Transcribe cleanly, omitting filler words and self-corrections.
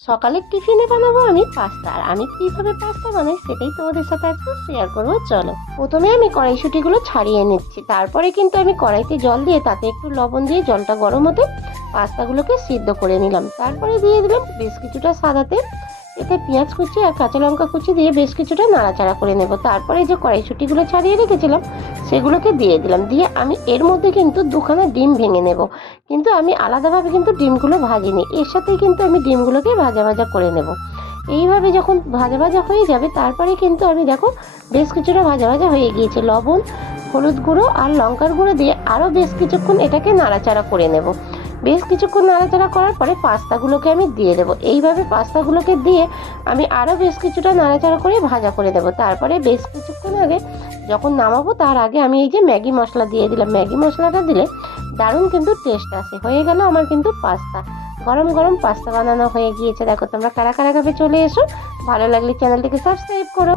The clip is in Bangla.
সকালের টিফিনে বানাবো আমি পাস্তা। আর আমি কিভাবে পাস্তা বানাই সেটাই তোমাদের সাথে আজকে শেয়ার করবো। চলো, প্রথমে আমি কড়াইশুঁটিগুলো ছাড়িয়ে নিচ্ছি। তারপরে কিন্তু আমি কড়াইতে জল দিয়ে তাতে একটু লবণ দিয়ে জলটা গরম হতে পাস্তাগুলোকে সিদ্ধ করে নিলাম। তারপরে দিয়ে দিলাম বেশ কিছুটা সাদা তেল, এতে পেঁয়াজ কুচি আর কাঁচা লঙ্কা কুচি দিয়ে বেশ কিছুটা নাড়াচাড়া করে নেব। তারপরে যে কড়াইশুঁটিগুলো ছাড়িয়ে রেখেছিলাম সেগুলোকে দিয়ে দিলাম। দিয়ে আমি এর মধ্যে কিন্তু দুখানা ডিম ভেঙে নেব। কিন্তু আমি আলাদাভাবে কিন্তু ডিমগুলো ভাজিনি, এর সাথেই কিন্তু আমি ডিমগুলোকে ভাজা ভাজা করে নেব। এইভাবে যখন ভাজা ভাজা হয়ে যাবে তারপরে কিন্তু আমি দেখো বেশ কিছুটা ভাজা ভাজা হয়ে গিয়েছে। লবণ, হলুদ গুঁড়ো আর লঙ্কার গুঁড়ো দিয়ে আরও বেশ কিছুক্ষণ এটাকে নাড়াচাড়া করে নেব। বেশ কিছুক্ষণ নাড়াচাড়া করার পরে পাস্তাগুলোকে আমি দিয়ে দেবো। এইভাবে পাস্তাগুলোকে দিয়ে আমি আরও বেশ কিছুটা নাড়াচাড়া করে ভাজা করে দেবো। তারপরে বেশ কিছুক্ষণ আগে যখন নামাবো তার আগে আমি এই যে ম্যাগি মশলা দিয়ে দিলাম। ম্যাগি মশলাটা দিলে দারুণ কিন্তু টেস্ট আসে। হয়ে গেল আমার কিন্তু পাস্তা। গরম গরম পাস্তা বানানো হয়ে গিয়েছে। দেখো তোমরা কারা কারা খাবে চলে এসো। ভালো লাগলে চ্যানেলটিকে সাবস্ক্রাইব করো।